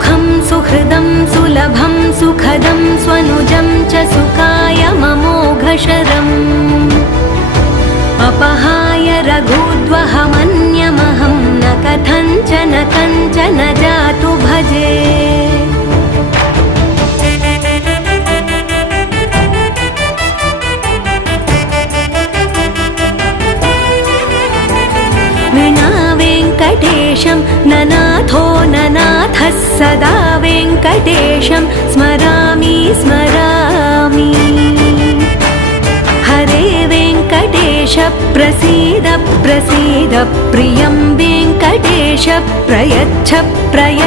सुखं सुहृदं सुलभं सुखदं स्वनुजं च सुखाय ममोघशरम् अपहाय रघुद्वहमन्यमहं न कथञ्चन कञ्चन जातु भजे। विना वेङ्कटेशं ननाथो ननाथः सदा वेङ्कटेशं स्मरामि स्मरामि। हरे वेङ्कटेश प्रसीद प्रसीद प्रियं वेङ्कटेश प्रयच्छ प्रयच्छ।